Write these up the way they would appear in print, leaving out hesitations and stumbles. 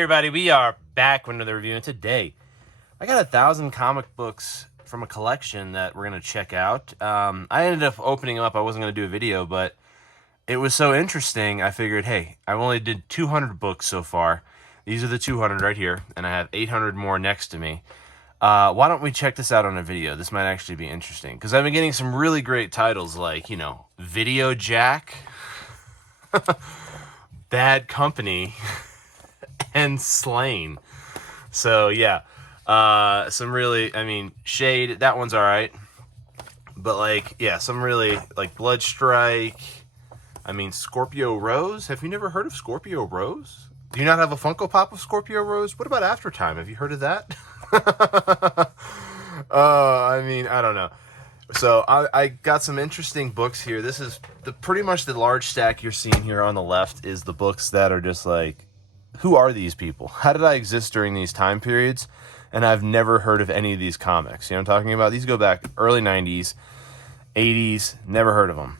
Everybody, we are back with another review, and today I got 1,000 comic books from a collection that we're going to check out. I ended up opening them up. I wasn't going to do a video, but it was so interesting, I figured, hey, I only did 200 books so far. These are the 200 right here, and I have 800 more next to me. Why don't we check this out on a video? This might actually be interesting, because I've been getting some really great titles like, Video Jack, Bad Company, and Slain. So yeah, some really, Shade, that one's all right, but some really Blood Strike. Scorpio Rose. Have you never heard of Scorpio Rose? Do you not have a Funko Pop of Scorpio Rose? What about Aftertime? Have you heard of that? I don't know. So I got some interesting books here. This is pretty much the large stack you're seeing here on the left is the books that are just like, who are these people? How did I exist during these time periods? And I've never heard of any of these comics. You know what I'm talking about? These go back early 90s, 80s, never heard of them.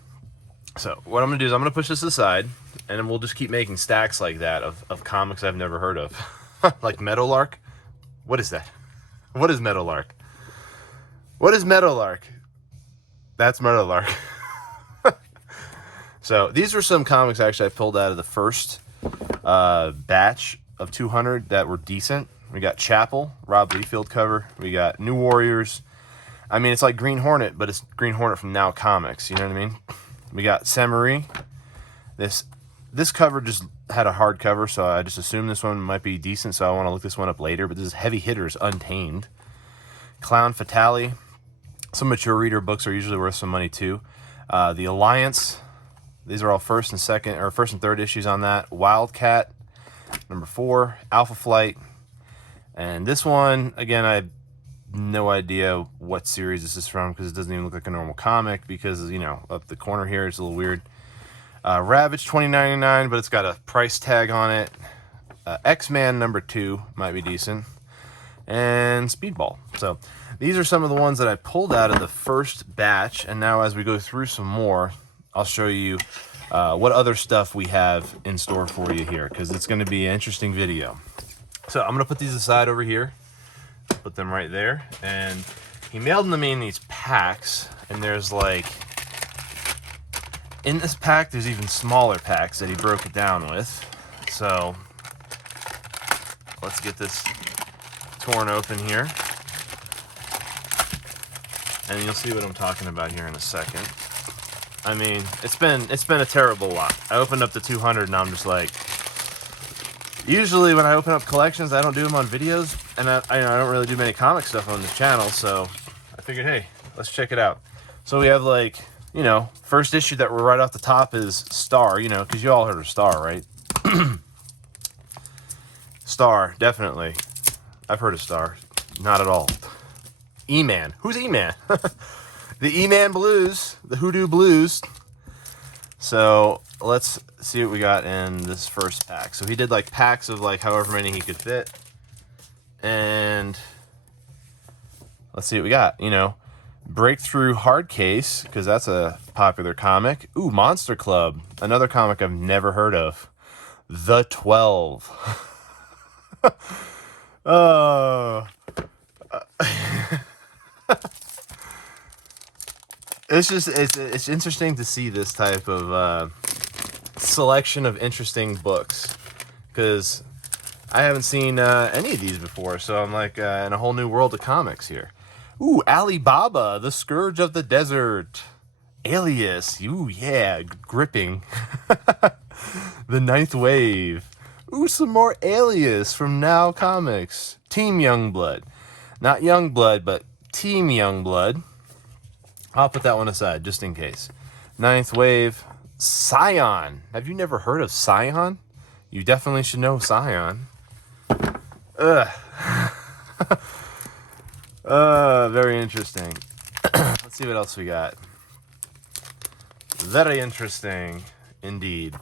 So what I'm going to do is I'm going to push this aside, and then we'll just keep making stacks like that of comics I've never heard of. Like Meadowlark? What is that? What is Meadowlark? What is Meadowlark? That's Meadowlark. So these were some comics actually I pulled out of the first batch of 200 that were decent. We got Chapel, Rob Liefeld cover. We got New Warriors. It's like Green Hornet, but it's Green Hornet from Now Comics. You know what I mean? We got Samurai. This cover just had a hardcover, so I just assumed this one might be decent, so I want to look this one up later. But this is Heavy Hitters Untamed. Clown Fatale. Some mature reader books are usually worth some money too. The Alliance. These are all first and third issues on that. Wildcat, number 4. Alpha Flight. And this one, again, I have no idea what series this is from because it doesn't even look like a normal comic because, up the corner here it's a little weird. Ravage, $20.99, but it's got a price tag on it. X-Man number 2 might be decent. And Speedball. So these are some of the ones that I pulled out of the first batch, and now as we go through some more, I'll show you what other stuff we have in store for you here, because it's going to be an interesting video. So I'm going to put these aside over here, put them right there, and he mailed them to me in these packs, and there's in this pack there's even smaller packs that he broke it down with. So let's get this torn open here, and you'll see what I'm talking about here in a second. It's been a terrible lot. I opened up the 200 and I'm just like, usually when I open up collections, I don't do them on videos, and I don't really do many comic stuff on this channel, so I figured, hey, let's check it out. So we have first issue that we're right off the top is Star, because you all heard of Star, right? Star, definitely. I've heard of Star. Not at all. E-Man. Who's E-Man? The E-Man Blues. The Hoodoo Blues. So let's see what we got in this first pack. So he did packs of however many he could fit. And let's see what we got. Breakthrough Hard Case, because that's a popular comic. Ooh, Monster Club. Another comic I've never heard of. The 12. Oh. It's interesting to see this type of selection of interesting books, because I haven't seen any of these before, so I'm in a whole new world of comics here. Ooh, Alibaba, the Scourge of the Desert. Alias, ooh yeah, gripping. The Ninth Wave. Ooh, some more Alias from Now Comics. Team Youngblood. Not Youngblood, but Team Youngblood. I'll put that one aside, just in case. Ninth Wave. Scion. Have you never heard of Scion? You definitely should know Scion. Ugh. Very interesting. Let's see what else we got. Very interesting, indeed.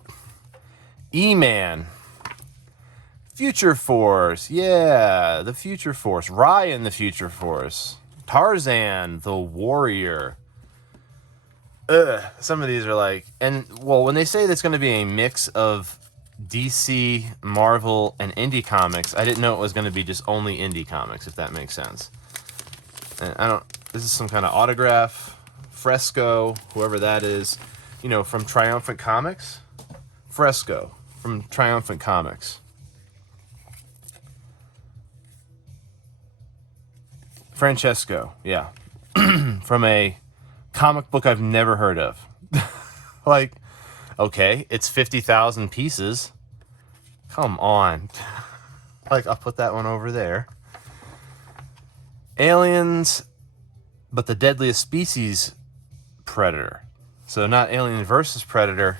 E-Man. Future Force. Yeah, the Future Force. Ryan, the Future Force. Tarzan, the Warrior. Some of these are when they say that's going to be a mix of DC, Marvel, and indie comics. I didn't know it was going to be just only indie comics, if that makes sense. And this is some kind of autograph, Fresco, whoever that is, you know, from Triumphant Comics. Fresco from Triumphant Comics. Francesco, yeah. From a comic book I've never heard of. Like, okay, it's 50,000 pieces. Come on. Like, I'll put that one over there. Aliens, but the deadliest species Predator. So not Alien versus Predator,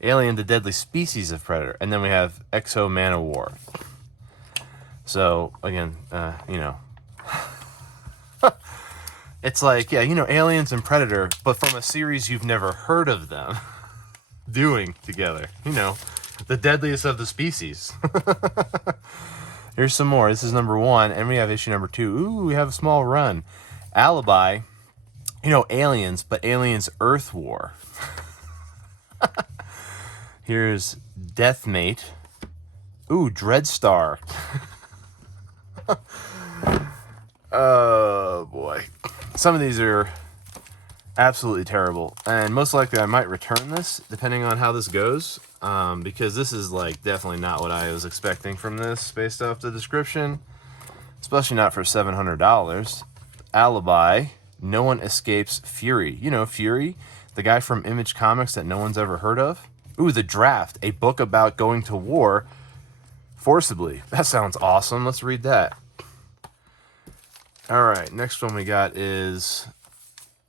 Alien, the deadly species of Predator. And then we have Exo Man of War. So, again, you know. It's like, yeah, you know, Aliens and Predator, but from a series you've never heard of them doing together. You know, the deadliest of the species. Here's some more. This is number 1, and we have issue number 2. Ooh, we have a small run. Alibi, you know, Aliens, but Aliens Earth War. Here's Deathmate. Ooh, Dreadstar. Oh, boy. Some of these are absolutely terrible. And most likely I might return this, depending on how this goes. Because this is, like, definitely not what I was expecting from this, based off the description. Especially not for $700. Alibi. No One Escapes Fury. You know, Fury, the guy from Image Comics that no one's ever heard of. Ooh, The Draft, a book about going to war forcibly. That sounds awesome. Let's read that. All right, next one we got is,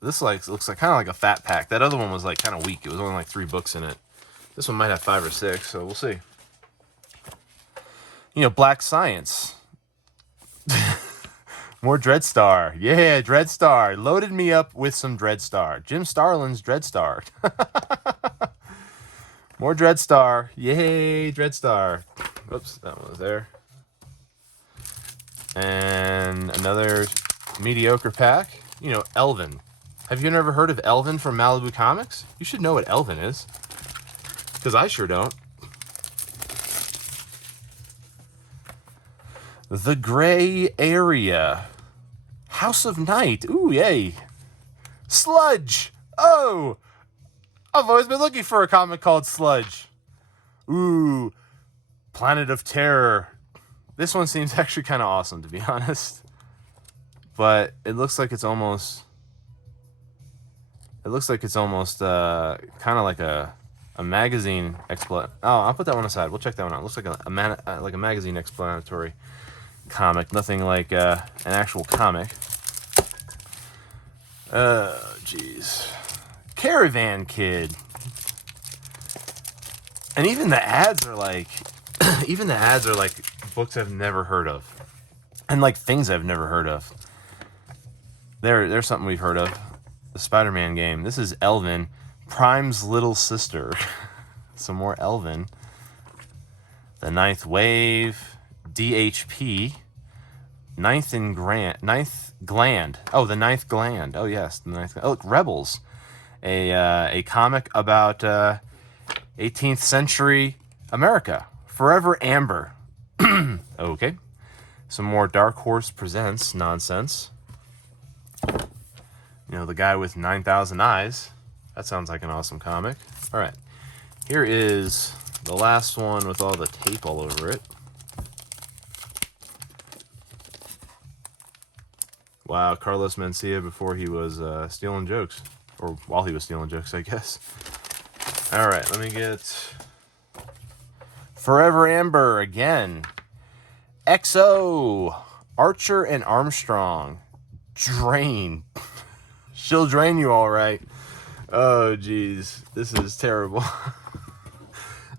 this looks like kind of like a fat pack. That other one was like kind of weak. It was only like 3 books in it. This one might have 5 or 6, so we'll see. You know, Black Science. More Dreadstar. Yeah, Dreadstar. Loaded me up with some Dreadstar. Jim Starlin's Dreadstar. More Dreadstar. Yay, Dreadstar. Oops, that one was there. And another mediocre pack. You know, Elvin. Have you never heard of Elvin from Malibu Comics? You should know what Elvin is. Because I sure don't. The Gray Area. House of Night. Ooh, yay. Sludge. Oh! I've always been looking for a comic called Sludge. Ooh. Planet of Terror. This one seems actually kind of awesome, to be honest. But it looks like it's almost... kind of like a magazine Oh, I'll put that one aside. We'll check that one out. It looks like a magazine explanatory comic. Nothing like an actual comic. Jeez. Caravan Kid. And even the ads are like... books I've never heard of. And like things I've never heard of. There's something we've heard of. The Spider-Man game. This is Elvin, Prime's little sister. Some more Elvin. The Ninth Wave, DHP, Ninth Gland. Oh, the Ninth Gland. Oh yes, the Ninth. Oh, look, Rebels, a comic about 18th century America. Forever Amber. Okay. Some more Dark Horse Presents nonsense. You know, the guy with 9,000 eyes. That sounds like an awesome comic. All right. Here is the last one with all the tape all over it. Wow, Carlos Mencia before he was stealing jokes. Or while he was stealing jokes, I guess. All right, let me get... Forever Amber again. XO. Archer and Armstrong. Drain. She'll drain you all right. Oh, geez. This is terrible.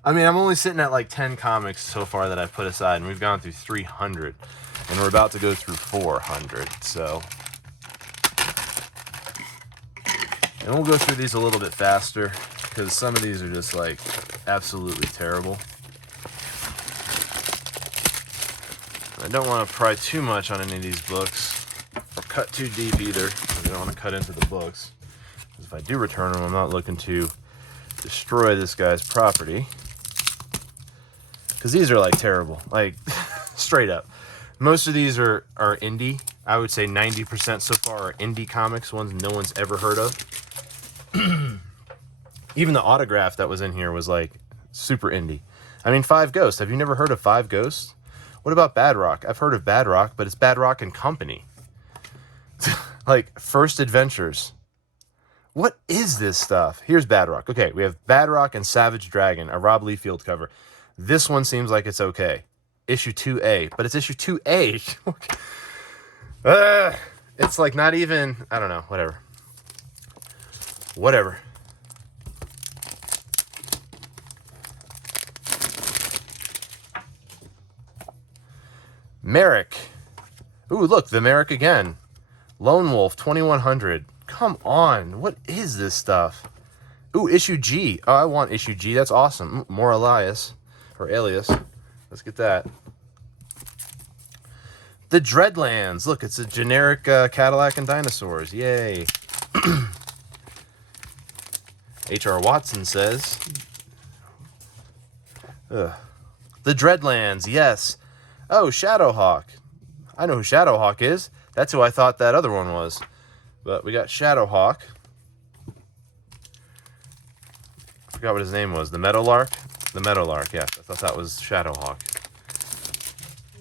I mean, I'm only sitting at like 10 comics so far that I've put aside, and we've gone through 300. And we're about to go through 400, so... And we'll go through these a little bit faster, because some of these are just, like, absolutely terrible. I don't want to pry too much on any of these books, or cut too deep either. I don't want to cut into the books. Because if I do return them, I'm not looking to destroy this guy's property. because these are like terrible, like straight up. Most of these are indie. I would say 90% so far are indie comics, ones no one's ever heard of. Even the autograph that was in here was like super indie. I mean, Five Ghosts. Have you never heard of Five Ghosts? What about Bad Rock? I've heard of Bad Rock, but it's Bad Rock and Company. Like First Adventures. What is this stuff? Here's Bad Rock. Okay, we have Bad Rock and Savage Dragon, a Rob Liefeld cover. This one seems like it's okay. Issue 2A, but it's issue 2A. It's like not even, I don't know, whatever. Whatever. Merrick. Ooh, look, the Merrick again. Lone Wolf, 2100. Come on, what is this stuff? Ooh, issue G. Oh, I want issue G. That's awesome. More Elias, or Alias. Let's get that. The Dreadlands. Look, it's a generic Cadillac and dinosaurs. Yay. H.R. Watson says. Ugh. The Dreadlands, yes. Oh, Shadowhawk. I know who Shadowhawk is. That's who I thought that other one was. But we got Shadowhawk. I forgot what his name was. The Meadowlark? The Meadowlark, yes. I thought that was Shadowhawk.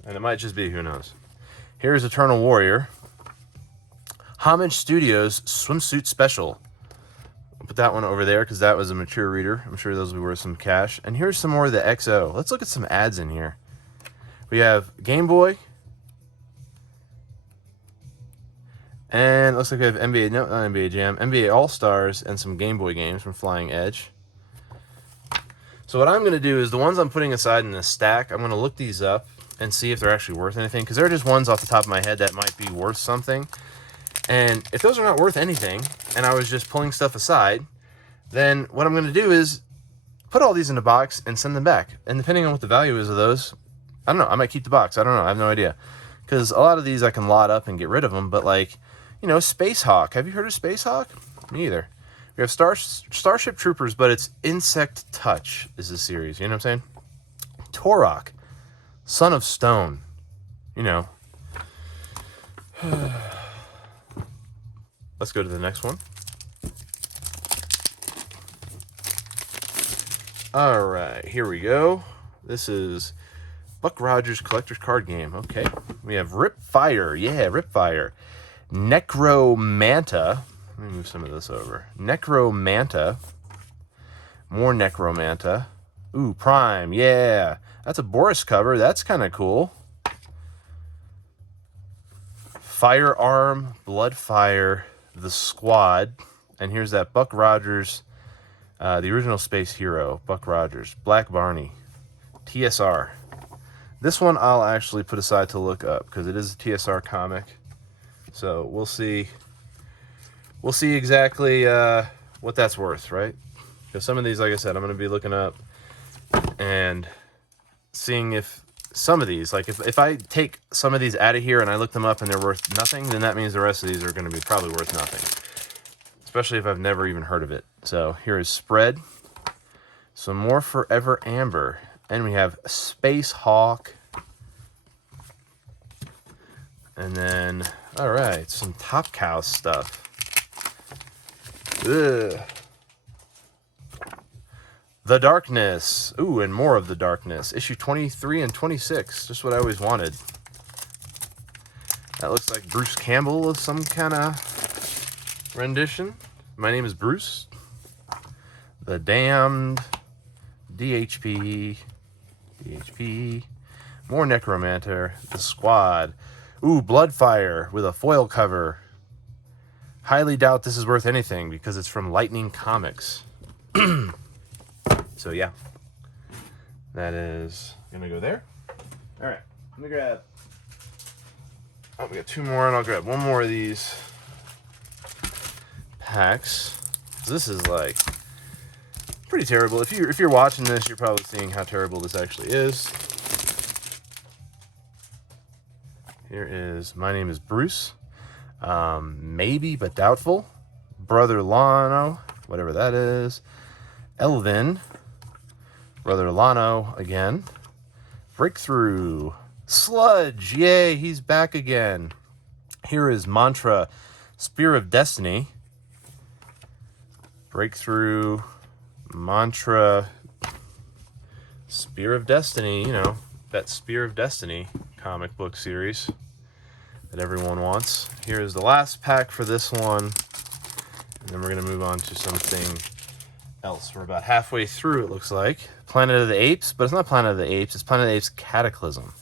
And it might just be, who knows. Here's Eternal Warrior. Homage Studios Swimsuit Special. I'll put that one over there because that was a mature reader. I'm sure those will be worth some cash. And here's some more of the XO. Let's look at some ads in here. We have Game Boy. And it looks like we have NBA, no, not NBA Jam, NBA All-Stars and some Game Boy games from Flying Edge. So what I'm going to do is the ones I'm putting aside in this stack, I'm going to look these up and see if they're actually worth anything. Because they're just ones off the top of my head that might be worth something. And if those are not worth anything, and I was just pulling stuff aside, then what I'm going to do is put all these in a box and send them back. And depending on what the value is of those, I don't know, I might keep the box. I don't know, I have no idea. Because a lot of these I can lot up and get rid of them, but like, you know, Space Hawk. Have you heard of Space Hawk? Me either. We have Starship Troopers, but it's Insect Touch is the series. You know what I'm saying? Torok, Son of Stone. You know. Let's go to the next one. All right, here we go. This is Buck Rogers Collector's Card Game. Okay. We have Ripfire. Yeah, Ripfire. Necromanta. Let me move some of this over. Necromanta. More Necromanta. Ooh, Prime. Yeah. That's a Boris cover. That's kind of cool. Firearm, Bloodfire, The Squad. And here's that Buck Rogers, the original Space Hero. Buck Rogers. Black Barney. TSR. This one I'll actually put aside to look up because it is a TSR comic. So we'll see. We'll see exactly what that's worth, right? Because some of these, like I said, I'm going to be looking up and seeing if some of these, like if I take some of these out of here and I look them up and they're worth nothing, then that means the rest of these are going to be probably worth nothing. Especially if I've never even heard of it. So here is Spread. Some more Forever Amber. And we have Space Hawk. And then, all right, some Top Cow stuff. Ugh. The Darkness. Ooh, and more of The Darkness. Issue 23 and 26. Just what I always wanted. That looks like Bruce Campbell of some kind of rendition. My name is Bruce. The Damned. DHP. More Necromancer. The Squad. Ooh, Bloodfire with a foil cover. Highly doubt this is worth anything because it's from Lightning Comics. So yeah, that is gonna go there. All right, let me grab. Oh, we got two more, and I'll grab one more of these packs. This is like pretty terrible. If you're watching this, you're probably seeing how terrible this actually is. Here is My Name is Bruce. Maybe, but doubtful. Brother Lano, whatever that is. Elvin. Brother Lano again. Breakthrough. Sludge. Yay, he's back again. Here is Mantra, Spear of Destiny. Breakthrough, Mantra, Spear of Destiny. You know, that Spear of Destiny comic book series that everyone wants. Here is the last pack for this one. And then we're going to move on to something else. We're about halfway through, it looks like. Planet of the Apes, but it's not Planet of the Apes. It's Planet of the Apes Cataclysm.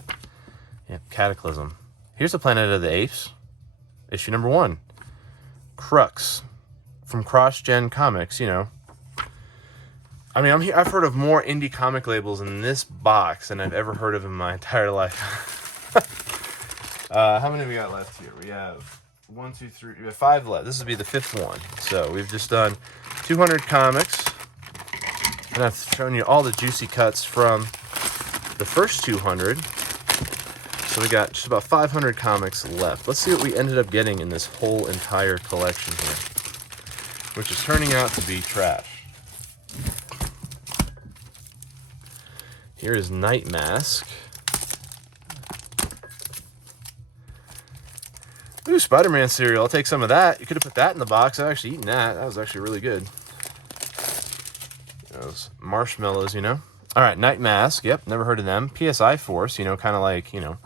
Yep, Cataclysm. Here's the Planet of the Apes. Issue number 1. Crux. From Cross-Gen Comics, you know. I mean, I've heard of more indie comic labels in this box than I've ever heard of in my entire life. How many we got left here? We have 1, 2, 3. We have 5 left. This will be the 5th one. So we've just done 200 comics. And I've shown you all the juicy cuts from the first 200. So we got just about 500 comics left. Let's see what we ended up getting in this whole entire collection here, which is turning out to be trash. Here is Night Mask. Ooh, Spider-Man cereal. I'll take some of that. You could have put that in the box. I've actually eaten that. That was actually really good. Those marshmallows, you know. All right, Night Mask. Yep, never heard of them. PSI Force, you know, kind of like, you know.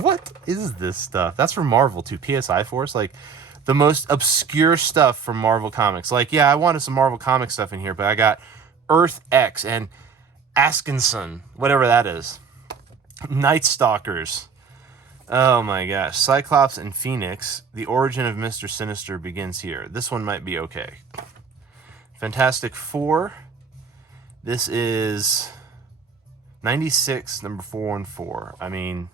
What is this stuff? That's from Marvel, too. PSI Force, like the most obscure stuff from Marvel Comics. Like, yeah, I wanted some Marvel Comic stuff in here, but I got Earth X and Askinson, whatever that is. Night Stalkers. Oh my gosh. Cyclops and Phoenix. The origin of Mr. Sinister begins here. This one might be okay. Fantastic Four. This is 96, number 414. I mean,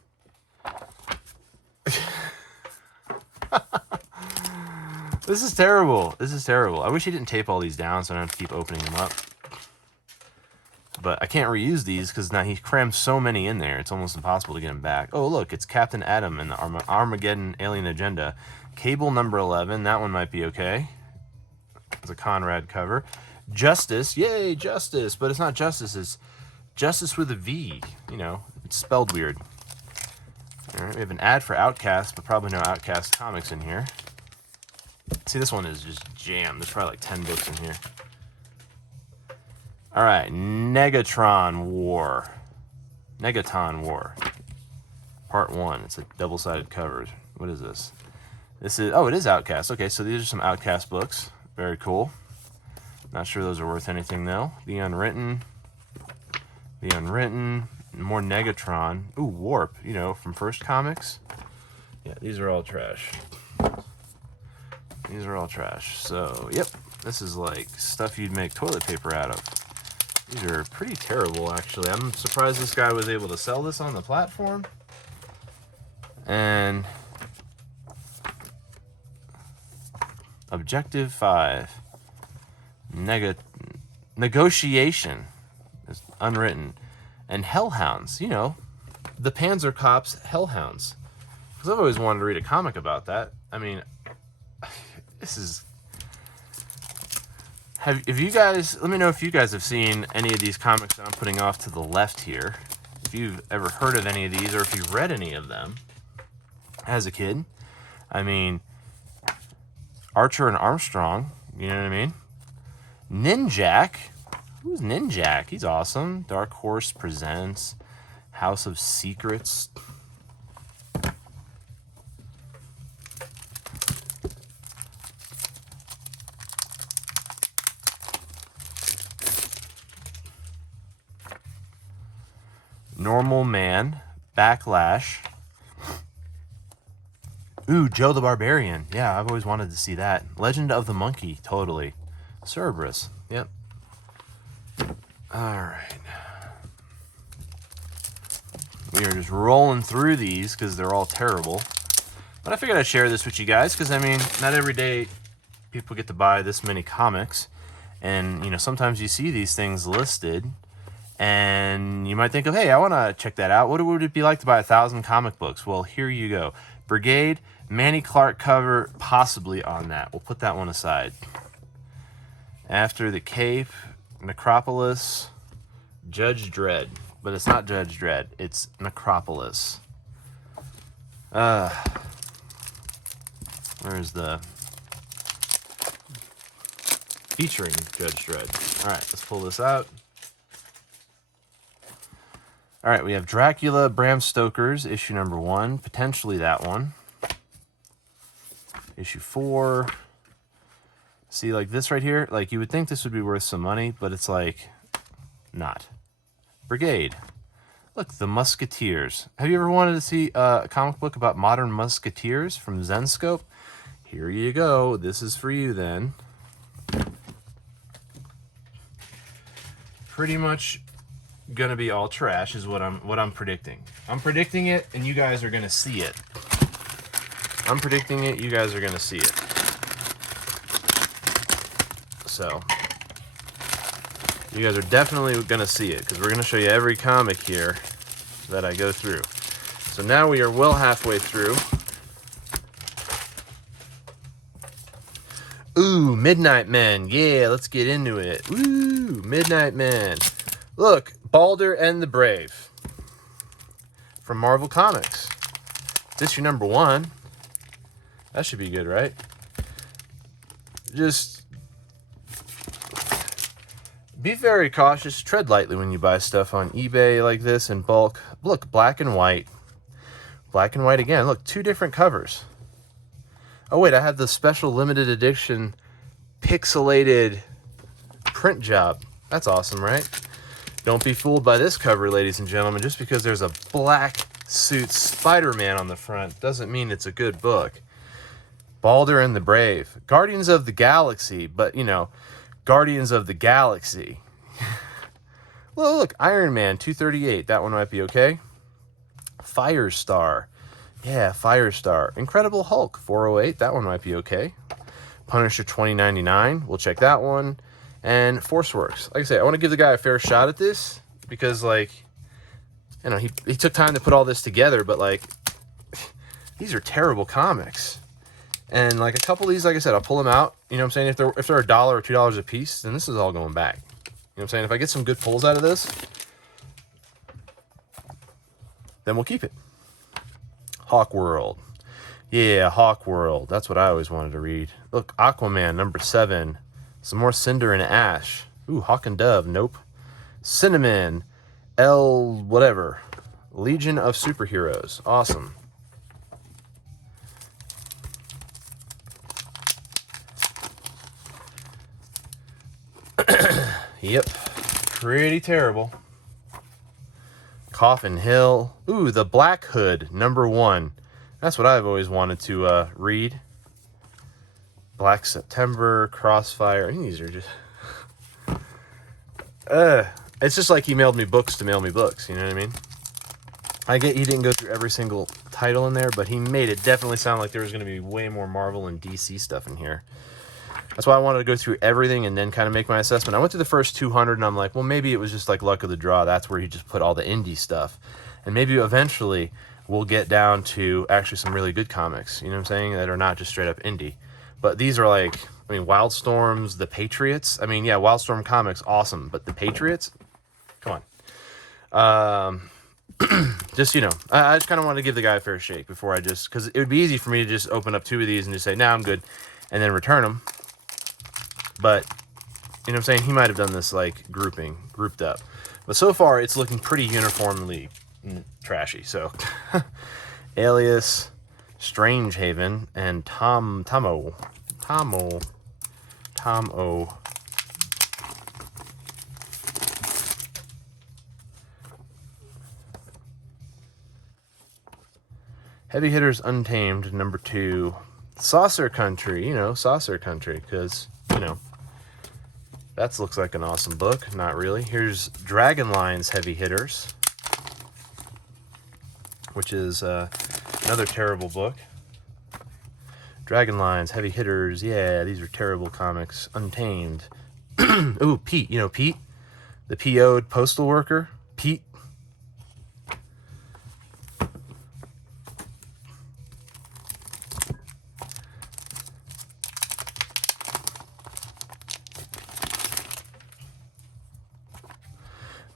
this is terrible. This is terrible. I wish he didn't tape all these down so I don't have to keep opening them up. But I can't reuse these because now he crammed so many in there. It's almost impossible to get them back. Oh, look, it's Captain Atom and the Armageddon Alien Agenda. Cable number 11. That one might be okay. It's a Conrad cover. Justice. Yay, Justice. But it's not Justice. It's Justice with a V. You know, it's spelled weird. All right, we have an ad for Outcast, but probably no Outcast comics in here. See, this one is just jammed. There's probably like 10 books in here. All right, Negatron War. Part 1. It's a double-sided cover. What is this? This is, oh, it is Outcast. Okay, so these are some Outcast books. Very cool. Not sure those are worth anything, though. The Unwritten. More Negatron. Ooh, Warp, you know, from First Comics. Yeah, these are all trash. So, yep, this is like stuff you'd make toilet paper out of. These are pretty terrible, actually. I'm surprised this guy was able to sell this on the platform. And Objective 5. Negotiation is Unwritten. And Hellhounds, you know, the Panzer Cops Hellhounds. Because I've always wanted to read a comic about that. I mean, this is... If you guys, let me know if you guys have seen any of these comics that I'm putting off to the left here. If you've ever heard of any of these or if you've read any of them as a kid. I mean, Archer and Armstrong, you know what I mean? Ninjak. Who's Ninjak? He's awesome. Dark Horse Presents. House of Secrets. Normal Man. Backlash. Ooh, Joe the Barbarian. Yeah, I've always wanted to see that. Legend of the Monkey. Totally. Cerberus. Yep. All right. We are just rolling through these because they're all terrible. But I figured I'd share this with you guys because, I mean, not every day people get to buy this many comics. And, you know, sometimes you see these things listed and you might think of, hey, I want to check that out. What would it be like to buy 1,000 comic books? Well, here you go. Brigade, Manny Clark cover, possibly on that. We'll put that one aside. After the Cape, Necropolis, Judge Dredd. But it's not Judge Dredd. It's Necropolis. Where's the... featuring Judge Dredd. Alright, let's pull this out. Alright, we have Dracula, Bram Stoker's, issue number 1. Potentially that one. Issue 4. See, like this right here, like you would think this would be worth some money, but it's like, not. Brigade. Look, the Musketeers. Have you ever wanted to see a comic book about modern Musketeers from Zenscope? Here you go. This is for you then. Pretty much gonna be all trash is what I'm predicting. I'm predicting it, and you guys are gonna see it. I'm predicting it. You guys are gonna see it. So you guys are definitely gonna see it because we're gonna show you every comic here that I go through. So now we are well halfway through. Ooh, Midnight Men. Yeah, let's get into it. Ooh, Midnight Men. Look, Balder and the Brave from Marvel Comics. It's issue number 1. That should be good, right? Just be very cautious. Tread lightly when you buy stuff on eBay like this in bulk. Look, black and white. Black and white again. Look, 2 different covers. Oh, wait, I have the special limited edition pixelated print job. That's awesome, right? Don't be fooled by this cover, ladies and gentlemen. Just because there's a black suit Spider-Man on the front doesn't mean it's a good book. Balder and the Brave. Guardians of the Galaxy, but, you know, Guardians of the Galaxy. Well, look, Iron Man 238. That one might be okay. Firestar. Yeah, Firestar. Incredible Hulk 408. That one might be okay. Punisher 2099. We'll check that one. And Forceworks. Like I say, I want to give the guy a fair shot at this because, like, you know, he took time to put all this together, but, like, these are terrible comics. And, like, a couple of these, like I said, I'll pull them out. You know what I'm saying? If they're $1 or $2 a piece, then this is all going back. You know what I'm saying? If I get some good pulls out of this, then we'll keep it. Hawkworld. Yeah, Hawkworld. That's what I always wanted to read. Look, Aquaman, number 7. Some more Cinder and Ash. Ooh, Hawk and Dove. Nope. Cinnamon. whatever. Legion of Superheroes. Awesome. Yep. Pretty terrible. Coffin Hill. Ooh, The Black Hood, number 1. That's what I've always wanted to read. Black September, Crossfire. I think these are just... it's just like he mailed me books to mail me books, you know what I mean? I get he didn't go through every single title in there, but he made it definitely sound like there was going to be way more Marvel and DC stuff in here. That's why I wanted to go through everything and then kind of make my assessment. I went through the first 200 and I'm like, well, maybe it was just like luck of the draw. That's where he just put all the indie stuff. And maybe eventually we'll get down to actually some really good comics, you know what I'm saying, that are not just straight up indie. But these are like, I mean, Wildstorms, The Patriots. I mean, yeah, Wildstorm Comics, awesome. But The Patriots? Come on. Just, you know, I just kind of wanted to give the guy a fair shake before I just, because it would be easy for me to just open up 2 of these and just say, nah, I'm good, and then return them. But, you know what I'm saying, he might have done this, like, grouped up. But so far, it's looking pretty uniformly trashy. So, Alias, Strange Haven, and Tomo. Heavy Hitters Untamed, number 2. Saucer Country, you know, Saucer Country, because, you know, that looks like an awesome book. Not really. Here's Dragon Lines Heavy Hitters, which is another terrible book. Dragon Lines Heavy Hitters, yeah, these are terrible comics. Untamed. Ooh, Pete, you know Pete? The PO'd postal worker? Pete.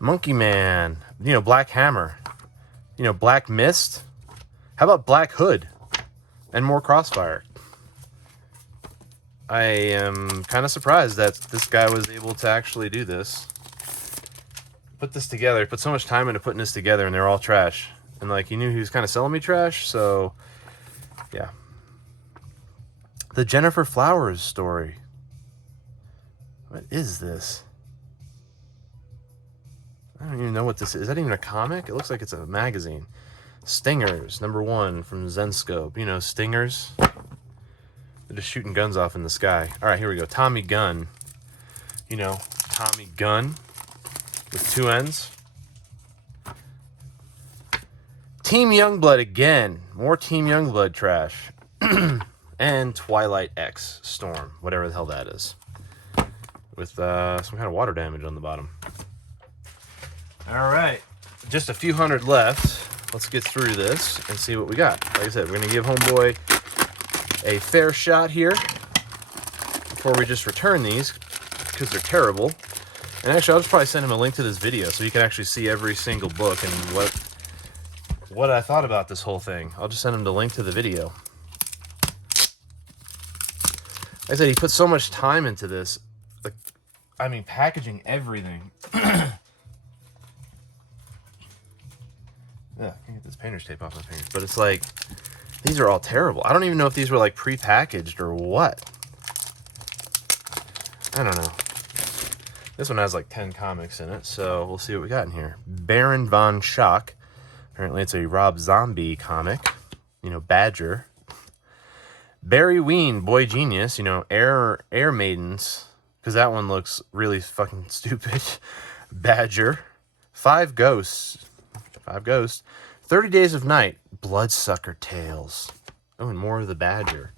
Monkey Man, you know, Black Hammer, you know, Black Mist. How about Black Hood and more Crossfire? I am kind of surprised that this guy was able to actually do this. Put this together, put so much time into putting this together, and they're all trash. And like, he knew he was kind of selling me trash, so yeah. The Jennifer Flowers story. What is this? I don't even know what this is. Is that even a comic? It looks like it's a magazine. Stingers, #1 from Zenscope. You know, Stingers. They're just shooting guns off in the sky. All right, here we go. Tommy Gun. You know, Tommy Gun with 2 N's. Team Youngblood again. More Team Youngblood trash. And Twilight X Storm, whatever the hell that is. With some kind of water damage on the bottom. All right, just a few hundred left. Let's get through this and see what we got. Like I said, we're going to give Homeboy a fair shot here before we just return these, because they're terrible. And actually, I'll just probably send him a link to this video so you can actually see every single book and what I thought about this whole thing. I'll just send him the link to the video. Like I said, he put so much time into this. Like, I mean, packaging everything. Yeah, I can get this painter's tape off my fingers. But it's like, these are all terrible. I don't even know if these were like pre-packaged or what. I don't know. This one has like 10 comics in it, so we'll see what we got in here. Baron von Schock. Apparently it's a Rob Zombie comic. You know, Badger. Barry Ween, Boy Genius. You know, Air Maidens. Because that one looks really fucking stupid. Badger. 5 Ghosts. 30 Days of Night. Bloodsucker Tales. Oh, and more of the Badger.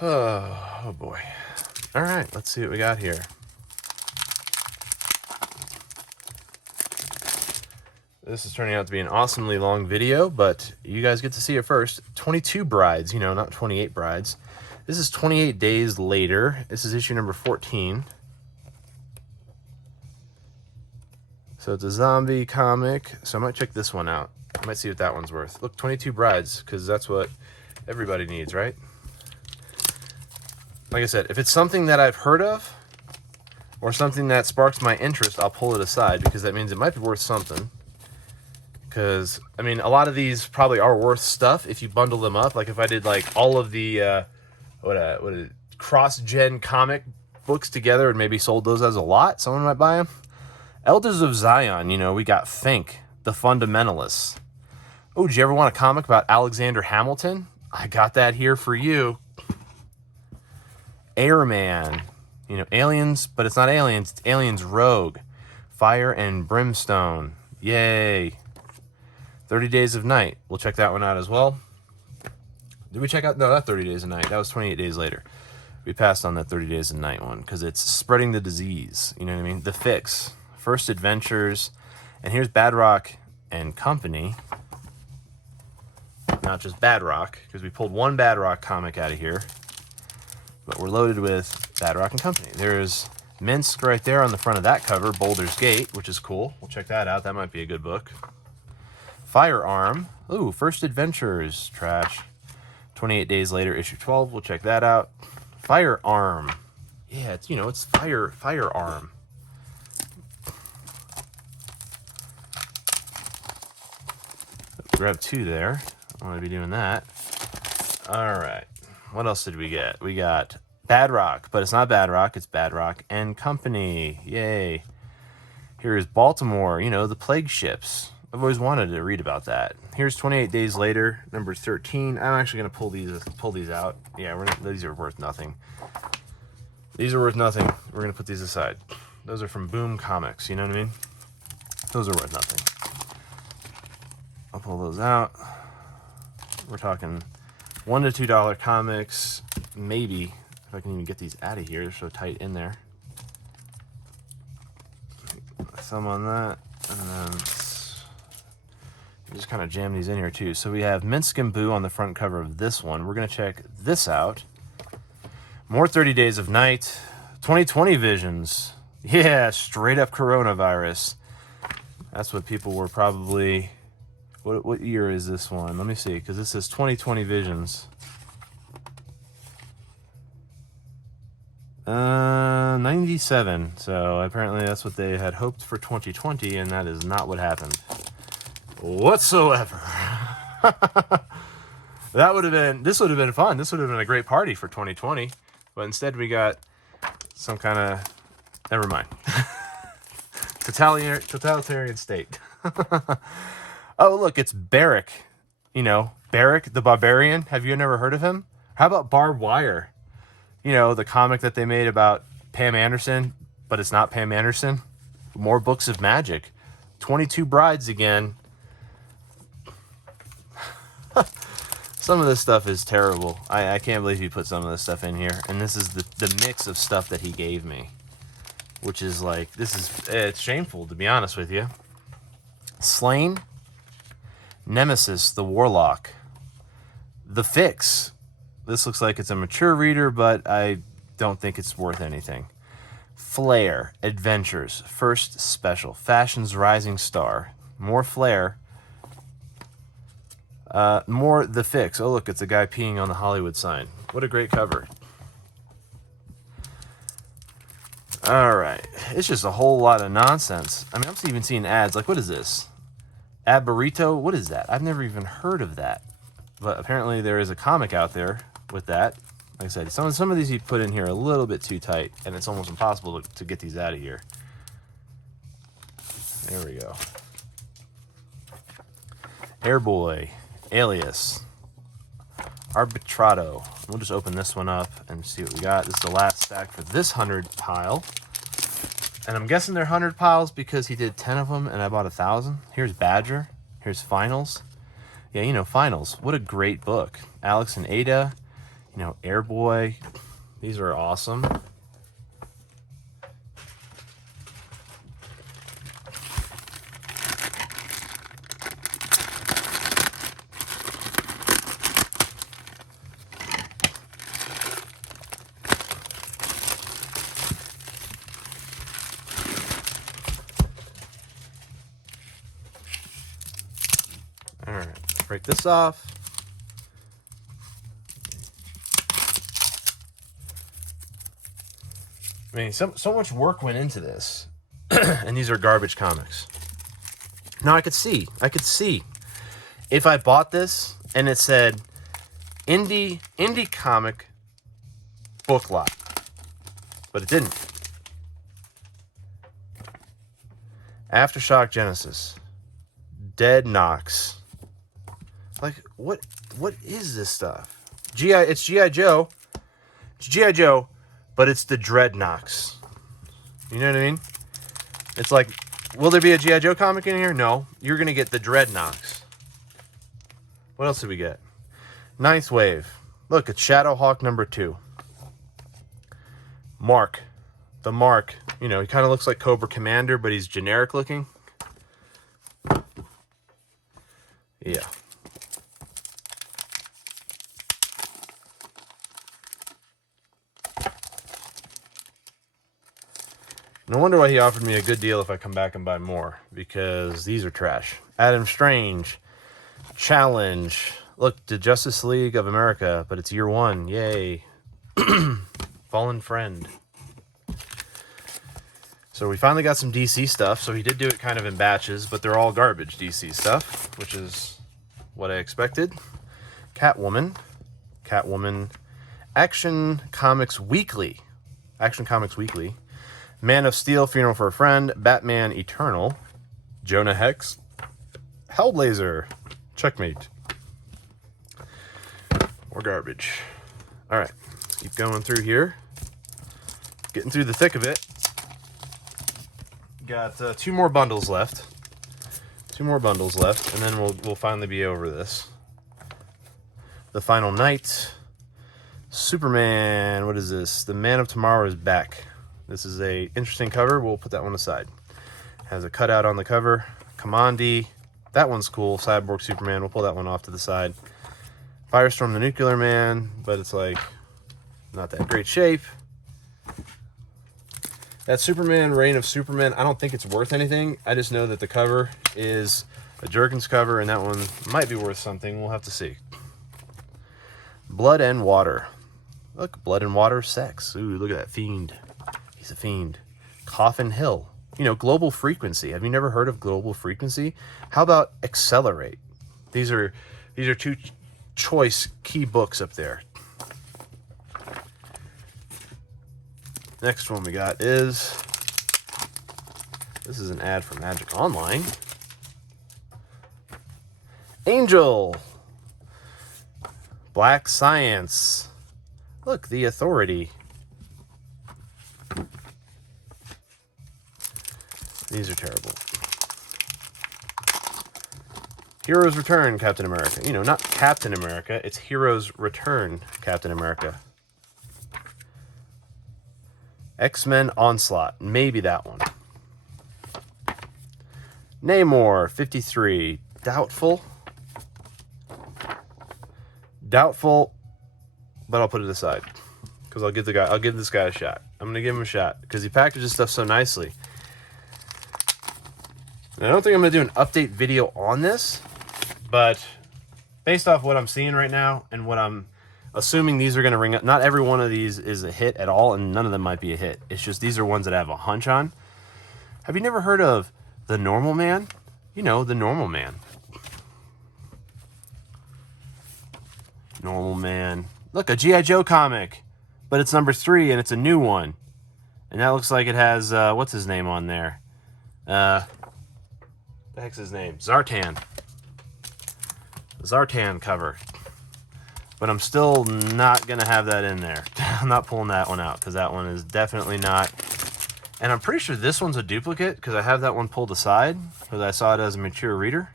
Oh boy. All right, let's see what we got here. This is turning out to be an awesomely long video, but you guys get to see it first. 22 Brides, you know, not 28 Brides. This is 28 Days Later. This is issue number 14. So it's a zombie comic. So I might check this one out. I might see what that one's worth. Look, 22 Brides, because that's what everybody needs, right? Like I said, if it's something that I've heard of or something that sparks my interest, I'll pull it aside, because that means it might be worth something. Because, I mean, a lot of these probably are worth stuff if you bundle them up. Like if I did like all of the cross-gen comic books together and maybe sold those as a lot, someone might buy them. Elders of Zion, you know, we got Fink, The Fundamentalists. Oh, did you ever want a comic about Alexander Hamilton? I got that here for you. Airman, you know, Aliens, but it's not Aliens, it's Aliens Rogue. Fire and Brimstone, yay. 30 Days of Night, we'll check that one out as well. Did we check out, no, not 30 Days of Night, that was 28 Days Later. We passed on that 30 Days of Night one, because it's spreading the disease, you know what I mean? The Fix, First Adventures, and here's Bad Rock and Company. Not just Bad Rock, because we pulled one Bad Rock comic out of here, but we're loaded with Bad Rock and Company. There's Minsk right there on the front of that cover, Boulder's Gate, which is cool. We'll check that out. That might be a good book. Firearm. Ooh, First Adventures. Trash. 28 Days Later, issue 12. We'll check that out. Firearm. Yeah, it's, you know, it's firearm. Grab 2 there. I want to be doing that. All right. What else did we get? We got Bad Rock, but it's not Bad Rock. It's Bad Rock and Company. Yay. Here is Baltimore, you know, the plague ships. I've always wanted to read about that. Here's 28 Days Later, number 13. I'm actually going to pull these out. Yeah, these are worth nothing. These are worth nothing. We're going to put these aside. Those are from Boom Comics, you know what I mean? Those are worth nothing. I'll pull those out. We're talking $1 to $2 comics, maybe, if I can even get these out of here. They're so tight in there. Thumb on that, and then just kind of jam these in here too. So we have Minsk and Boo on the front cover of this one. We're going to check this out. More 30 Days of Night, 2020 Visions. Yeah, straight up coronavirus. That's what people were probably... What year is this one? Let me see, because this says 2020 Visions. 97. So apparently that's what they had hoped for 2020, and that is not what happened whatsoever. This would have been fun. This would have been a great party for 2020, but instead we got some kind of, never mind. Totalitarian state. Oh, look, it's Barrick. You know, Barrick the Barbarian. Have you never heard of him? How about Barbed Wire? You know, the comic that they made about Pam Anderson, but it's not Pam Anderson. More books of magic. 22 Brides again. Some of this stuff is terrible. I can't believe he put some of this stuff in here. And this is the mix of stuff that he gave me. Which is like, it's shameful, to be honest with you. Slain. Nemesis, the Warlock. The Fix. This looks like it's a mature reader, but I don't think it's worth anything. Flair, Adventures, First Special, Fashion's Rising Star. More Flair. More The Fix. Oh, look, it's a guy peeing on the Hollywood sign. What a great cover. All right. It's just a whole lot of nonsense. I mean, I'm even seeing ads. Like, what is this? Ad Burrito? What is that? I've never even heard of that. But apparently there is a comic out there with that. Like I said, some of these you put in here a little bit too tight, and it's almost impossible to get these out of here. There we go. Airboy, Alias, Arbitrado. We'll just open this one up and see what we got. This is the last stack for this 100 pile. And I'm guessing they're 100 piles because he did 10 of them and I bought 1,000. Here's Badger. Here's Finals. Yeah, you know, Finals. What a great book. Alex and Ada. You know, Airboy. These are awesome. All right, break this off. I mean, so much work went into this, and these are garbage comics. Now I could see if I bought this and it said indie comic book lot, but it didn't. Aftershock Genesis, Dead Knox. Like, what is this stuff? It's G.I. Joe. It's G.I. Joe, but it's the Dreadnoks. You know what I mean? It's like, will there be a G.I. Joe comic in here? No. You're going to get the Dreadnoks. What else did we get? Ninth Wave. Look, it's Shadowhawk #2. Mark. The Mark. You know, he kind of looks like Cobra Commander, but he's generic looking. Yeah. No wonder why he offered me a good deal if I come back and buy more, because these are trash. Adam Strange, Challenge. Look, the Justice League of America, but it's year 1. Yay. Fallen Friend. So we finally got some DC stuff. So he did do it kind of in batches, but they're all garbage DC stuff, which is what I expected. Catwoman. Action Comics Weekly. Man of Steel, Funeral for a Friend, Batman Eternal, Jonah Hex, Hellblazer, Checkmate. More garbage. All right, let's keep going through here. Getting through the thick of it. Got 2 more bundles left. 2 more bundles left, and then we'll finally be over this. The Final Night. Superman, what is this? The Man of Tomorrow is back. This is a interesting cover. We'll put that one aside. Has a cutout on the cover. Commandi. That one's cool. Cyborg Superman. We'll pull that one off to the side. Firestorm the Nuclear Man, but it's like not that great shape. That Superman Reign of Superman, I don't think it's worth anything. I just know that the cover is a Jergens cover, and that one might be worth something. We'll have to see. Blood and Water. Look, Blood and Water, sex. Ooh, look at that fiend. He's a fiend. Coffin Hill. You know, Global Frequency. Have you never heard of Global Frequency? How about Accelerate? These are two choice key books up there. Next one we got is, this is an ad for Magic Online. Angel. Black Science. Look, The Authority. These are terrible. Heroes Return, Captain America. You know, not Captain America. It's Heroes Return, Captain America. X-Men Onslaught. Maybe that one. Namor, 53. Doubtful. Doubtful, but I'll put it aside. Because I'll give this guy a shot. I'm going to give him a shot. Because he packages stuff so nicely. And I don't think I'm going to do an update video on this. But based off what I'm seeing right now and what I'm assuming these are going to ring up, not every one of these is a hit at all, and none of them might be a hit. It's just these are ones that I have a hunch on. Have you never heard of The Normal Man? You know, The Normal Man. Normal Man. Look, a G.I. Joe comic, but it's number 3 and it's a new one. And that looks like it has, what's his name on there? The heck's his name? Zartan. Zartan cover. But I'm still not going to have that in there. I'm not pulling that one out because that one is definitely not. And I'm pretty sure this one's a duplicate because I have that one pulled aside because I saw it as a mature reader.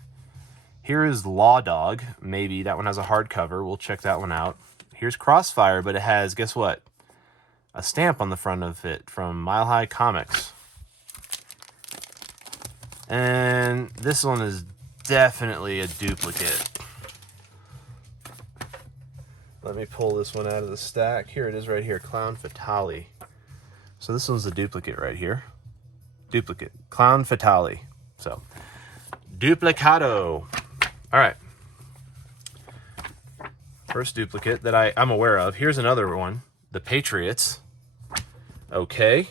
Here is Law Dog. Maybe that one has a hardcover. We'll check that one out. Here's Crossfire, but it has, guess what? A stamp on the front of it from Mile High Comics. And this one is definitely a duplicate. Let me pull this one out of the stack. Here it is right here, Clown Fatale. So this one's the duplicate right here. Duplicate, Clown Fatale. So, duplicado. All right. First duplicate that I'm aware of. Here's another one, The Patriots. Okay.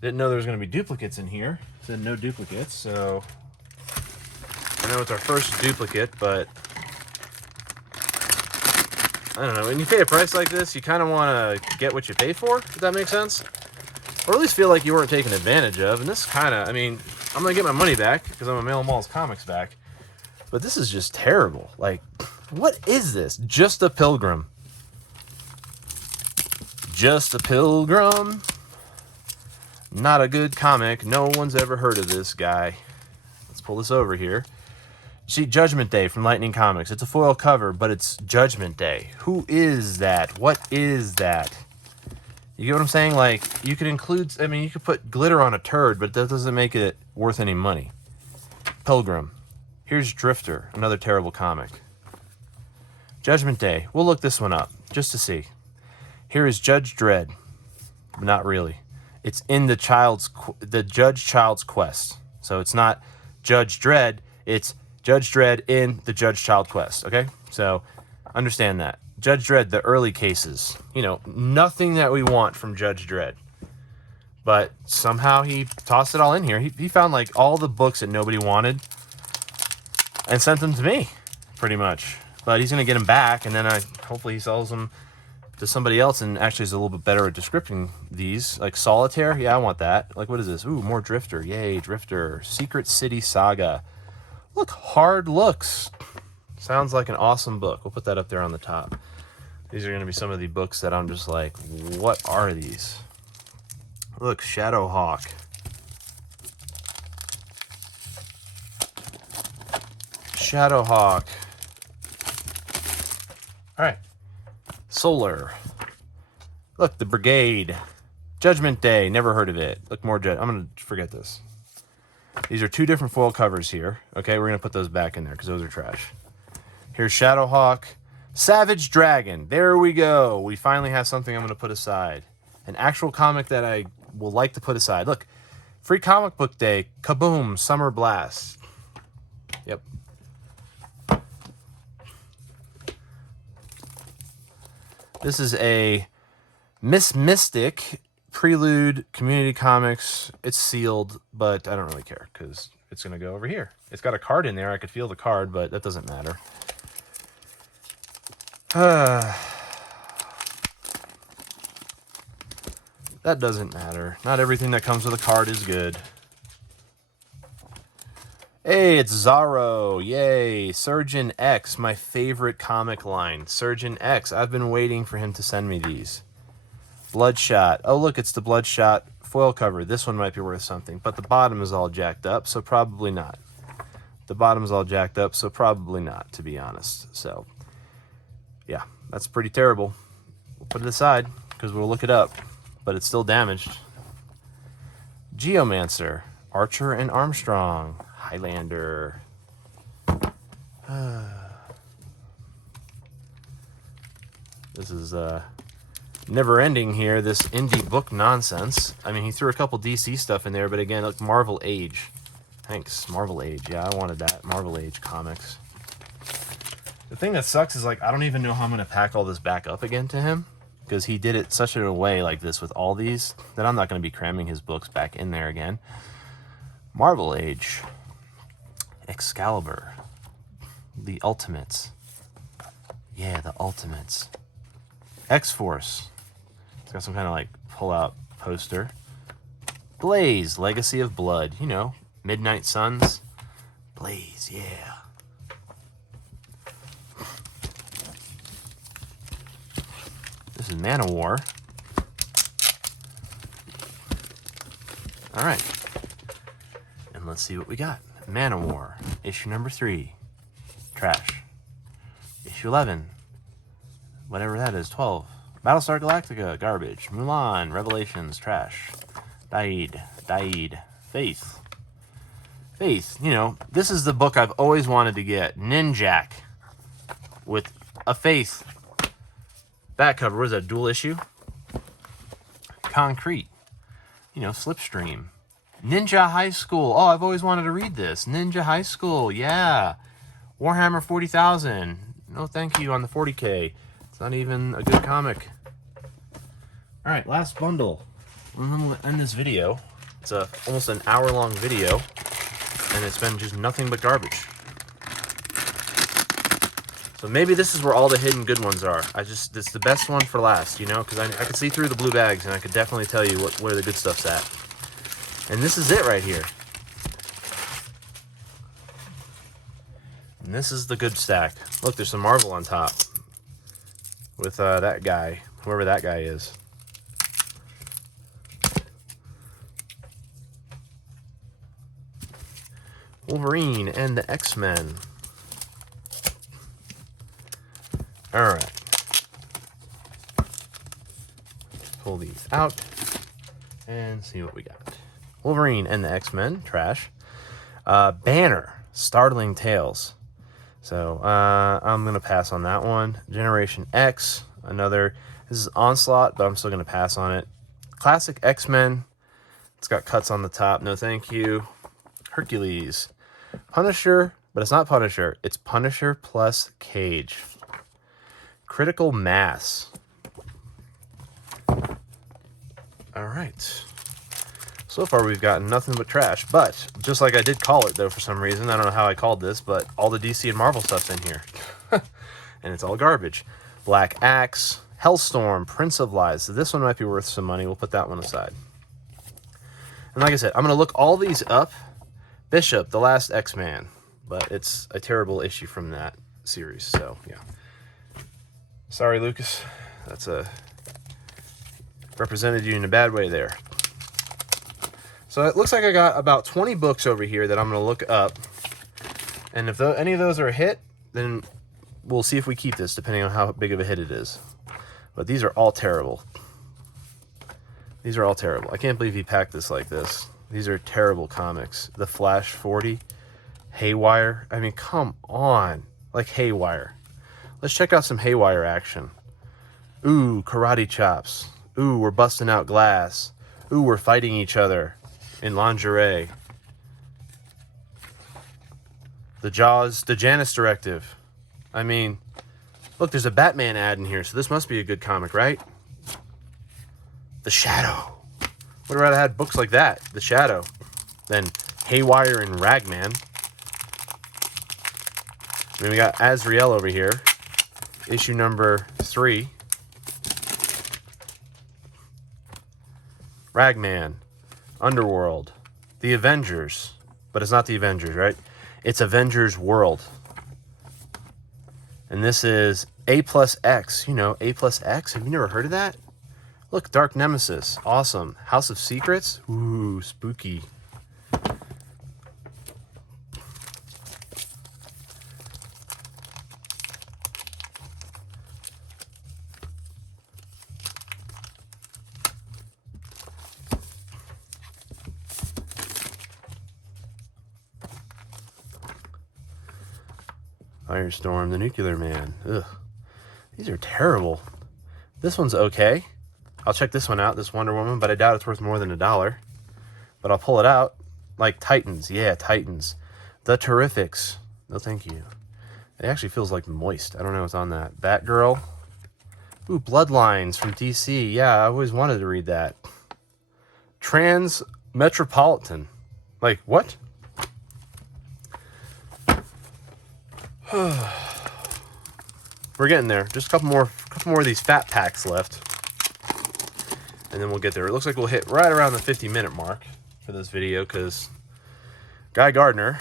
Didn't know there was going to be duplicates in here. Said no duplicates, so I know it's our first duplicate, but I don't know. When you pay a price like this, you kind of want to get what you pay for, if that makes sense. Or at least feel like you weren't taken advantage of. And this kind of, I mean, I'm going to get my money back because I'm going to mail Mall's comics back. But this is just terrible. Like, what is this? Just a Pilgrim. Just a Pilgrim. Not a good comic. No one's ever heard of this guy. Let's pull this over here. See, Judgment Day from Lightning Comics. It's a foil cover, but it's Judgment Day. Who is that? What is that? You get what I'm saying? Like, you could include, I mean, you could put glitter on a turd, but that doesn't make it worth any money. Pilgrim. Here's Drifter, another terrible comic. Judgment Day. We'll look this one up, just to see. Here is Judge Dredd. Not really. It's in the Judge Child's Quest. So it's not Judge Dredd, it's Judge Dredd in the Judge Child Quest, okay? So understand that. Judge Dredd, the early cases. You know, nothing that we want from Judge Dredd. But somehow he tossed it all in here. He found like all the books that nobody wanted and sent them to me, pretty much. But he's going to get them back, and then hopefully he sells them to somebody else and actually is a little bit better at descripting these. Like Solitaire, yeah, I want that. Like, what is this? Ooh, more Drifter. Yay, Drifter. Secret City Saga. Look, Hard Looks. Sounds like an awesome book. We'll put that up there on the top. These are going to be some of the books that I'm just like, what are these? Look, Shadowhawk. Shadowhawk. All right. Solar. Look, The Brigade. Judgment Day. Never heard of it. Look, more I'm going to forget this. These are two different foil covers here. Okay, we're going to put those back in there because those are trash. Here's Shadowhawk. Savage Dragon. There we go. We finally have something I'm going to put aside. an actual comic that I will like to put aside. Look, Free Comic Book Day, kaboom, Summer Blast. Yep. This is a Miss Mystic Prelude Community Comics. It's sealed, but I don't really care because it's going to go over here. It's got a card in there. I could feel the card, but that doesn't matter. That doesn't matter. Not everything that comes with a card is good. Hey, it's Zorro. Yay. Surgeon X, my favorite comic line. Surgeon X. I've been waiting for him to send me these. Bloodshot. Oh, look, it's the Bloodshot foil cover. This one might be worth something, but the bottom is all jacked up, so probably not. The bottom is all jacked up, so probably not, to be honest. So, yeah, that's pretty terrible. We'll put it aside because we'll look it up, but it's still damaged. Geomancer. Archer and Armstrong. Highlander. This is never ending here, this indie book nonsense. I mean, he threw a couple DC stuff in there, but again, look, Marvel Age. Thanks, Marvel Age. Yeah, I wanted that. Marvel Age comics. The thing that sucks is, like, I don't even know how I'm going to pack all this back up again to him, because he did it such a way like this with all these that I'm not going to be cramming his books back in there again. Marvel Age. Excalibur. The Ultimates. Yeah, the Ultimates. X-Force. It's got some kind of like pull-out poster. Blaze, Legacy of Blood. You know, Midnight Suns. Blaze, yeah. This is Man of War. All right. And let's see what we got. Man of War, issue number 3. Trash. Issue 11. Whatever that is, 12. Battlestar Galactica, garbage. Mulan, Revelations, trash. Daid. Faith. You know, this is the book I've always wanted to get. Ninjak. With a Faith. Back cover, what is that, dual issue? Concrete. You know, Slipstream. Ninja High School. Oh, I've always wanted to read this. Ninja High School, yeah. Warhammer 40,000. No thank you on the 40K. It's not even a good comic. All right, last bundle. And then we'll end this video. It's almost an hour-long video, and it's been just nothing but garbage. So maybe this is where all the hidden good ones are. It's the best one for last, you know, because I could see through the blue bags, and I could definitely tell you where the good stuff's at. And this is it right here. And this is the good stack. Look, there's some Marvel on top. With that guy, whoever that guy is. Wolverine and the X-Men. Alright. Pull these out and see what we got. Wolverine and the X-Men, trash. Banner, Startling Tales. So, I'm going to pass on that one. Generation X, another. This is Onslaught, but I'm still going to pass on it. Classic X-Men. It's got cuts on the top. No thank you. Hercules. Punisher, but it's not Punisher. It's Punisher plus Cage. Critical Mass. All right. So far, we've gotten nothing but trash. But, just like I did call it, though, for some reason. I don't know how I called this, but all the DC and Marvel stuff's in here. And it's all garbage. Black Axe, Hellstorm, Prince of Lies. So this one might be worth some money. We'll put that one aside. And like I said, I'm going to look all these up. Bishop, The Last X-Man. But it's a terrible issue from that series. So, yeah. Sorry, Lucas. That's represented you in a bad way there. So it looks like I got about 20 books over here that I'm going to look up. And if any of those are a hit, then we'll see if we keep this, depending on how big of a hit it is. But these are all terrible. These are all terrible. I can't believe he packed this like this. These are terrible comics. The Flash 40. Haywire. I mean, come on. Like Haywire. Let's check out some Haywire action. Ooh, Karate Chops. Ooh, we're busting out glass. Ooh, we're fighting each other in lingerie. The Janus Directive. I mean, look, there's a Batman ad in here, so this must be a good comic, right? The Shadow. Would have rather had books like that, The Shadow, than Haywire and Ragman. Then we got Azrael over here. Issue number 3. Ragman. Underworld. The Avengers. But it's not the Avengers, right? It's Avengers World. And this is A plus X. You know, A plus X? Have you never heard of that? Look, Dark Nemesis. Awesome. House of Secrets? Ooh, spooky. Firestorm, the Nuclear Man. Ugh. These are terrible. This one's okay. I'll check this one out, this Wonder Woman, but I doubt it's worth more than $1. But I'll pull it out. Like Titans. Yeah, Titans. The Terrifics. No, thank you. It actually feels like moist. I don't know what's on that. Batgirl. Ooh, Bloodlines from DC. Yeah, I always wanted to read that. Trans Metropolitan. Like, what? We're getting there. Just a couple more of these fat packs left. And then we'll get there. It looks like we'll hit right around the 50-minute mark for this video because Guy Gardner.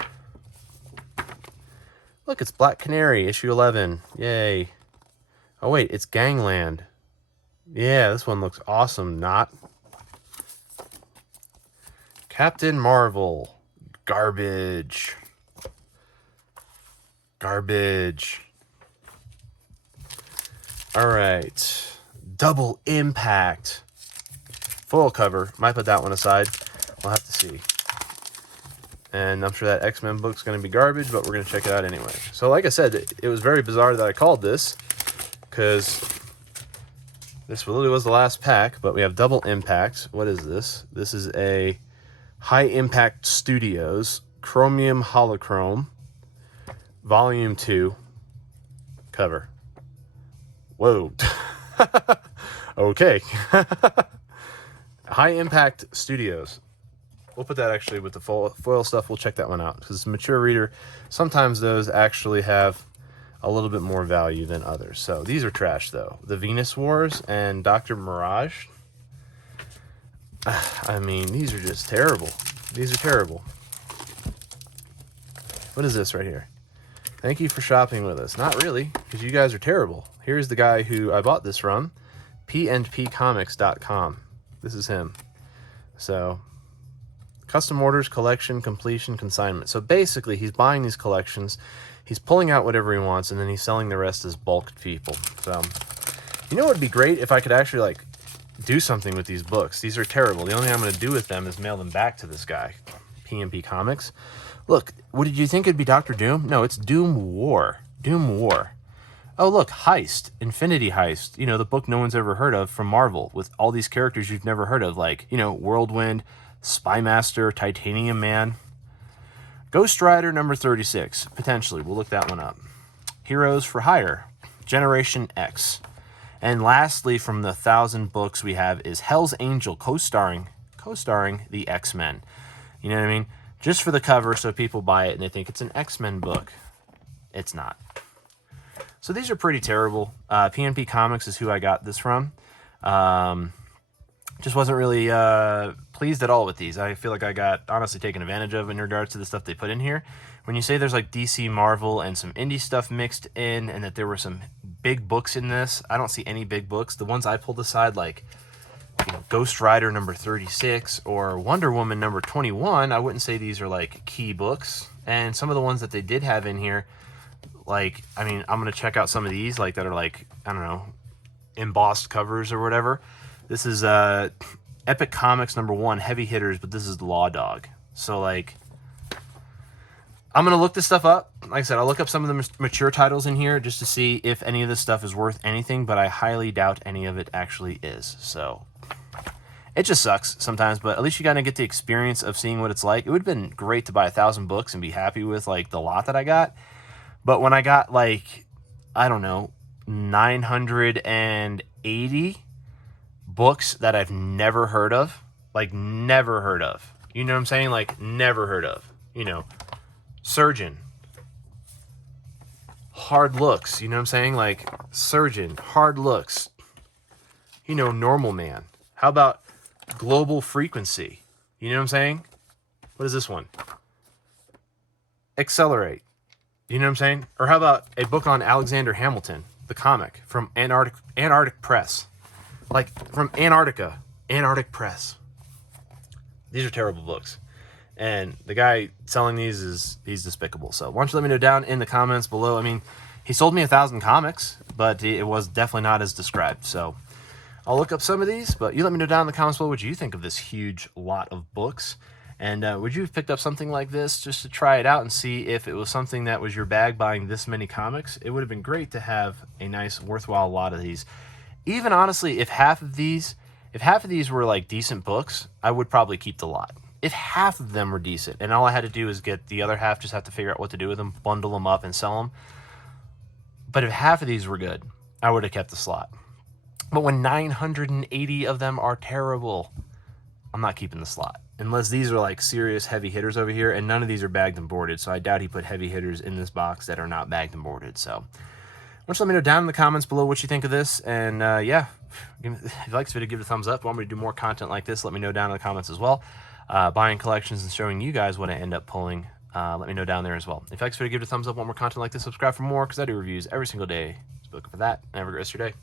Look, it's Black Canary, issue 11. Yay. Oh, wait, it's Gangland. Yeah, this one looks awesome. Not. Captain Marvel. Garbage. Garbage. All right. Double Impact. Full cover. Might put that one aside. We'll have to see. And I'm sure that X-Men book's going to be garbage, but we're going to check it out anyway. So like I said, it was very bizarre that I called this, because this literally was the last pack, but we have Double Impact. What is this? This is a High Impact Studios Chromium Holochrome Volume 2 cover. Whoa. Okay. High Impact Studios. We'll put that actually with the foil stuff. We'll check that one out because it's a mature reader. Sometimes those actually have a little bit more value than others. So these are trash though. The Venus Wars and Dr. Mirage. I mean, these are just terrible. These are terrible. What is this right here? Thank you for shopping with us. Not really, because you guys are terrible. Here's the guy who I bought this from, pnpcomics.com. This is him. So, custom orders, collection, completion, consignment. So basically, he's buying these collections, he's pulling out whatever he wants, and then he's selling the rest as bulk to people. So, you know what would be great if I could actually, like, do something with these books. These are terrible. The only thing I'm going to do with them is mail them back to this guy, PNP Comics. Look, what did you think it'd be Dr. Doom? No, it's Doom War. Doom War. Oh, look, Heist. Infinity Heist. You know, the book no one's ever heard of from Marvel with all these characters you've never heard of, like, you know, Whirlwind, Spy Master, Titanium Man. Ghost Rider number 36. Potentially. We'll look that one up. Heroes for Hire. Generation X. And lastly, from the 1,000 books we have is Hell's Angel co-starring the X-Men. You know what I mean? Just for the cover so people buy it and they think it's an X-Men book. It's not. So these are pretty terrible. PNP Comics is who I got this from. Just wasn't really pleased at all with these. I feel like I got honestly taken advantage of in regards to the stuff they put in here. When you say there's like DC, Marvel, and some indie stuff mixed in, and that there were some big books in this, I don't see any big books. The ones I pulled aside, like, you know, Ghost Rider number 36 or Wonder Woman number 21, I wouldn't say these are like key books. And some of the ones that they did have in here, like, I mean, I'm going to check out some of these, like, that are like, I don't know, embossed covers or whatever. This is Epic Comics number 1, Heavy Hitters, but this is Law Dog. So, like, I'm going to look this stuff up. like I said, I'll look up some of the mature titles in here just to see if any of this stuff is worth anything, but I highly doubt any of it actually is. So it just sucks sometimes, but at least you gotta get the experience of seeing what it's like. It would have been great to buy 1,000 books and be happy with like the lot that I got. But when I got like, I don't know, 980 books that I've never heard of, like never heard of. You know what I'm saying? Like never heard of, you know, Surgeon, Hard Looks, you know what I'm saying? Like Surgeon, Hard Looks, you know, Normal Man. How about Global Frequency? You know what I'm saying? What is this one? Accelerate. You know what I'm saying? Or how about a book on Alexander Hamilton, the comic from Antarctic Press? Like from Antarctic Press. These are terrible books. And the guy selling these he's despicable. So why don't you let me know down in the comments below. I mean, he sold me 1,000 comics, but it was definitely not as described. So I'll look up some of these, but you let me know down in the comments below what you think of this huge lot of books. And would you have picked up something like this just to try it out and see if it was something that was your bag, buying this many comics? It would have been great to have a nice, worthwhile lot of these. Even honestly, if half of these were like decent books, I would probably keep the lot. If half of them were decent, and all I had to do is get the other half, just have to figure out what to do with them, bundle them up and sell them. But if half of these were good, I would have kept the slot. But when 980 of them are terrible, I'm not keeping the slot. Unless these are like serious heavy hitters over here, and none of these are bagged and boarded, so I doubt he put heavy hitters in this box that are not bagged and boarded. So why don't you let me know down in the comments below what you think of this, and yeah, if you like this video, give it a thumbs up. If you want me to do more content like this, let me know down in the comments as well. Buying collections and showing you guys what I end up pulling, let me know down there as well. If you like this video, give it a thumbs up. Want more content like this, subscribe for more, because I do reviews every single day. So look for that, and have a great rest of your day.